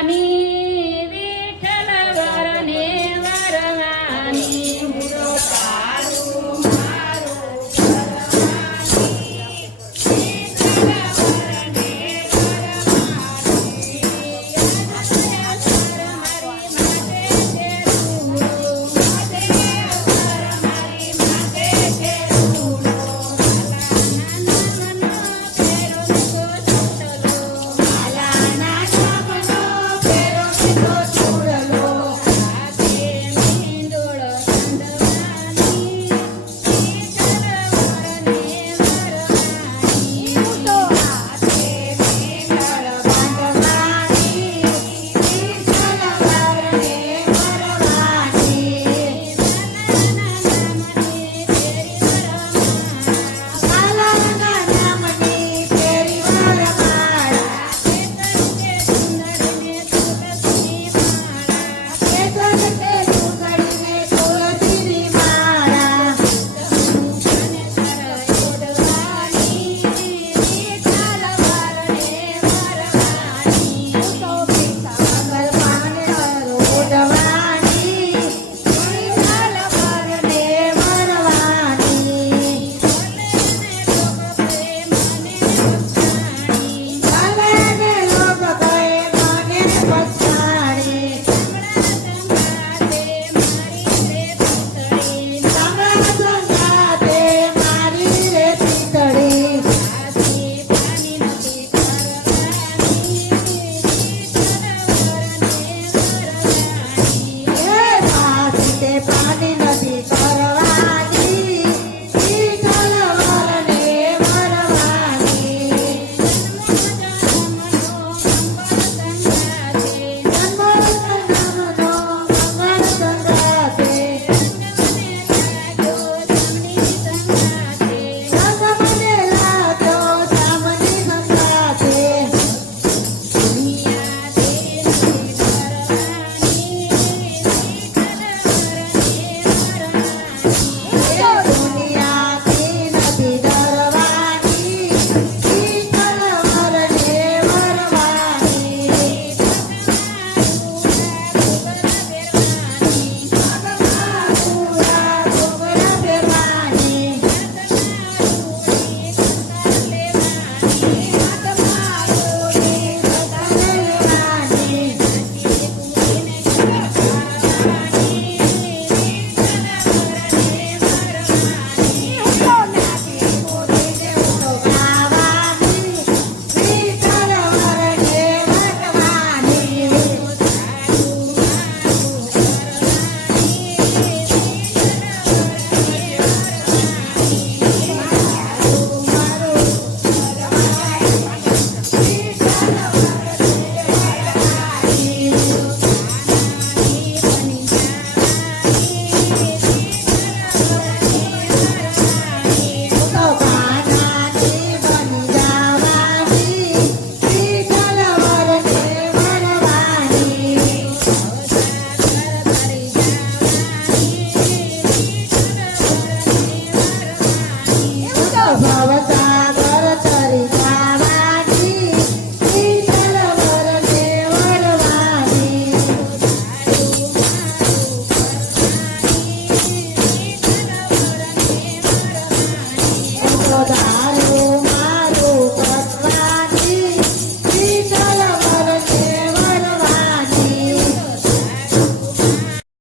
para mí